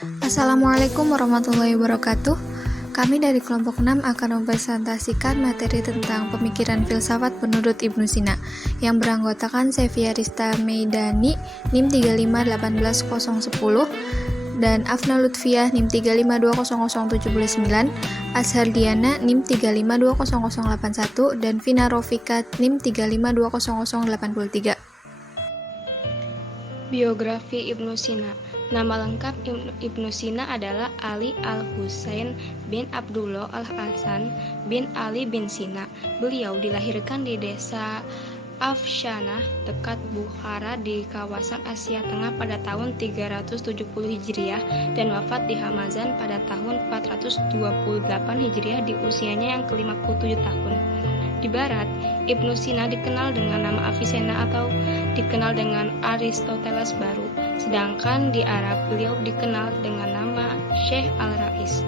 Assalamualaikum warahmatullahi wabarakatuh. Kami dari kelompok 6 akan mempresentasikan materi tentang pemikiran filsafat menurut Ibnu Sina yang beranggotakan Sevia Rista Meidani NIM 3528010 dan Afna Lutfiah NIM 3520079, Azhar Diana NIM 3520081 dan Vina Rofikat NIM 3520083. Biografi Ibnu Sina. Nama lengkap Ibnu Sina adalah Ali Al-Husain bin Abdullah Al-Hasan bin Ali bin Sina. Beliau dilahirkan di desa Afshanah dekat Bukhara di kawasan Asia Tengah pada tahun 370 Hijriah dan wafat di Hamazan pada tahun 428 Hijriah di usianya yang ke-57 tahun. Di Barat, Ibnu Sina dikenal dengan nama Avicenna atau dikenal dengan Aristoteles baru, sedangkan di Arab beliau dikenal dengan nama Syekh Al-Rais.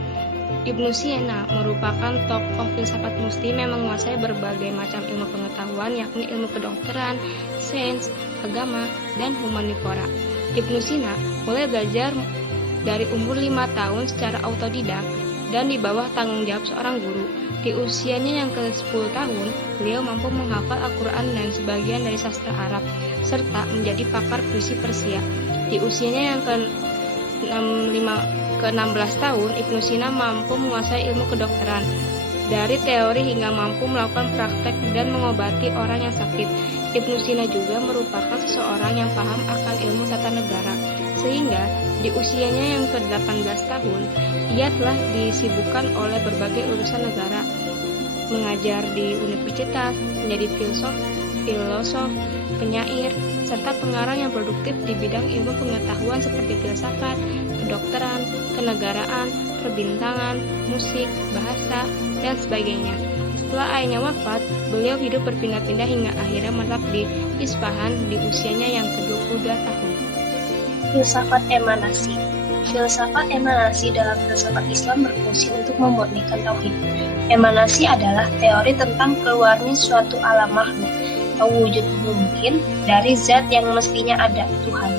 Ibnu Sina merupakan tokoh filsafat muslim yang menguasai berbagai macam ilmu pengetahuan, yakni ilmu kedokteran, sains, agama, dan humanivora. Ibnu Sina mulai belajar dari umur 5 tahun secara autodidak dan di bawah tanggung jawab seorang guru. Di usianya yang ke-10 tahun, beliau mampu menghafal Al-Quran dan sebagian dari sastra Arab, serta menjadi pakar puisi Persia. Di usianya yang ke-16 tahun, Ibnu Sina mampu menguasai ilmu kedokteran, dari teori hingga mampu melakukan praktek dan mengobati orang yang sakit. Ibnu Sina juga merupakan seseorang yang paham akan ilmu tata negara, sehingga di usianya yang ke-18 tahun, ia telah disibukkan oleh berbagai urusan negara, mengajar di universitas, menjadi filosof, penyair, serta pengarang yang produktif di bidang ilmu pengetahuan seperti filsafat, kedokteran, kenegaraan, perbintangan, musik, bahasa, dan sebagainya. Setelah ayahnya wafat, beliau hidup berpindah-pindah hingga akhirnya menetap di Isfahan di usianya yang ke-22 tahun. Filsafat emanasi. Filsafat emanasi dalam filsafat Islam berfungsi untuk memurnikan tauhid. Emanasi adalah teori tentang keluarnya suatu alam makhluk atau wujud mungkin dari zat yang mestinya ada, Tuhan.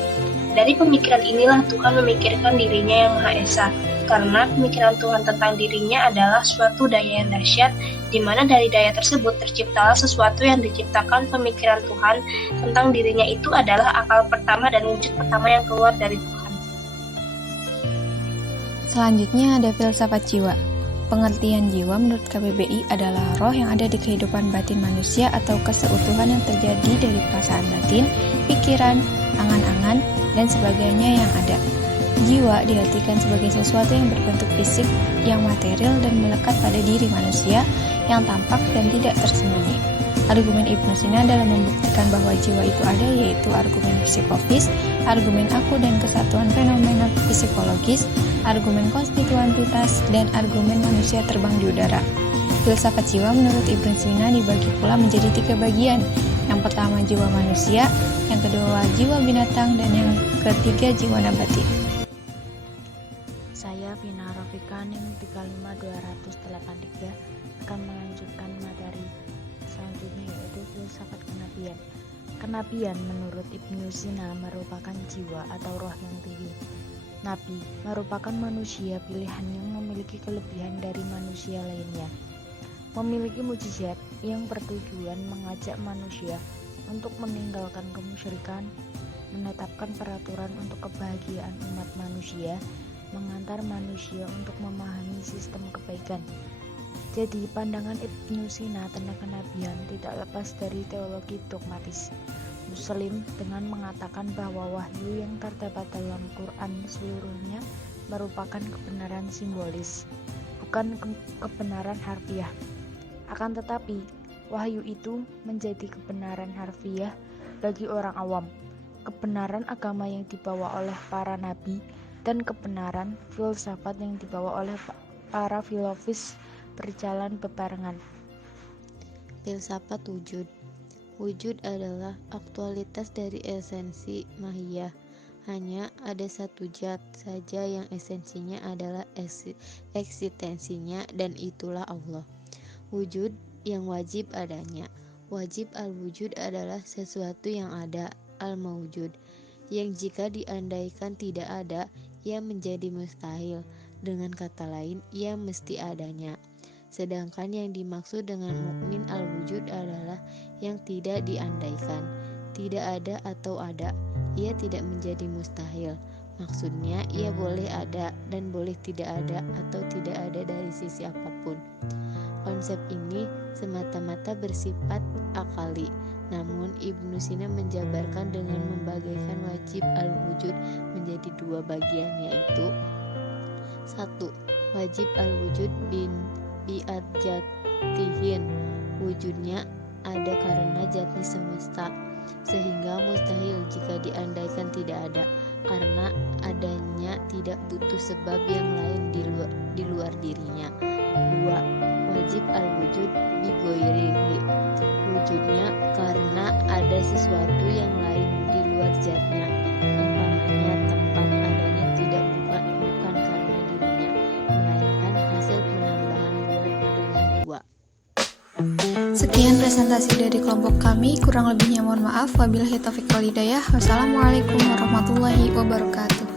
Dari pemikiran inilah Tuhan memikirkan dirinya yang Maha Esa, karena pemikiran Tuhan tentang dirinya adalah suatu daya yang dahsyat, di mana dari daya tersebut terciptalah sesuatu yang diciptakan. Pemikiran Tuhan tentang dirinya itu adalah akal pertama dan wujud pertama yang keluar dari Tuhan. Selanjutnya ada filsafat jiwa. Pengertian jiwa menurut KBBI adalah roh yang ada di kehidupan batin manusia atau keseutuhan yang terjadi dari perasaan batin, pikiran, angan-angan, dan sebagainya yang ada. Jiwa diartikan sebagai sesuatu yang berbentuk fisik, yang material dan melekat pada diri manusia, yang tampak dan tidak tersembunyi. Argumen Ibnu Sina dalam membuktikan bahwa jiwa itu ada yaitu argumen psikofis, argumen aku dan kesatuan fenomena psikologis, argumen konstitutivitas, dan argumen manusia terbang di udara. Filsafat jiwa menurut Ibnu Sina dibagi pula menjadi 3 bagian. Yang pertama jiwa manusia, yang kedua jiwa binatang, dan yang ketiga jiwa nabati. Saya Vina Rofika NIM 35283 akan melanjutkan materi selanjutnya, yaitu filsafat kenabian. Kenabian menurut Ibnu Sina merupakan jiwa atau roh yang tinggi. Nabi merupakan manusia pilihan yang memiliki kelebihan dari manusia lainnya, memiliki mukjizat yang bertujuan mengajak manusia untuk meninggalkan kemusyrikan, menetapkan peraturan untuk kebahagiaan umat manusia, mengantar manusia untuk memahami sistem kebaikan. Jadi pandangan Ibnu Sina tentang kenabian tidak lepas dari teologi dogmatis Muslim dengan mengatakan bahwa wahyu yang terdapat dalam Quran seluruhnya merupakan kebenaran simbolis, bukan kebenaran harfiah. Akan tetapi, wahyu itu menjadi kebenaran harfiah bagi orang awam, kebenaran agama yang dibawa oleh para nabi, dan kebenaran filsafat yang dibawa oleh para filosofis berjalan bebarengan. Filsafat wujud. Wujud adalah aktualitas dari esensi mahiyah. Hanya ada satu zat saja yang esensinya adalah eksistensinya, dan itulah Allah. Wujud yang wajib adanya. Wajib al-wujud adalah sesuatu yang ada, al-mawjud, yang jika diandaikan tidak ada, ia menjadi mustahil. Dengan kata lain, ia mesti adanya. Sedangkan yang dimaksud dengan mukmin al-wujud adalah yang tidak diandaikan, tidak ada atau ada. Ia tidak menjadi mustahil. Maksudnya, ia boleh ada dan boleh tidak ada atau tidak ada dari sisi apapun. Konsep ini semata-mata bersifat akali. Namun Ibnu Sina menjabarkan dengan membagikan wajib al-wujud menjadi dua bagian, yaitu 1. Wajib al-wujud bi'adjatihin, wujudnya ada karena jati semesta, sehingga mustahil jika diandaikan tidak ada, karena adanya tidak butuh sebab yang lain di luar dirinya. 2. Wajib al-wujud bigoirihi, wujudnya karena ada sesuatu yang lain di luar zatnya, umpamanya tempat adanya tidak bukan karena dirinya, melainkan hasil penambahan dua dengan dua. Sekian presentasi dari kelompok kami, kurang lebihnya mohon maaf. Wabillahi taufiq wal hidayah. Wassalamualaikum warahmatullahi wabarakatuh.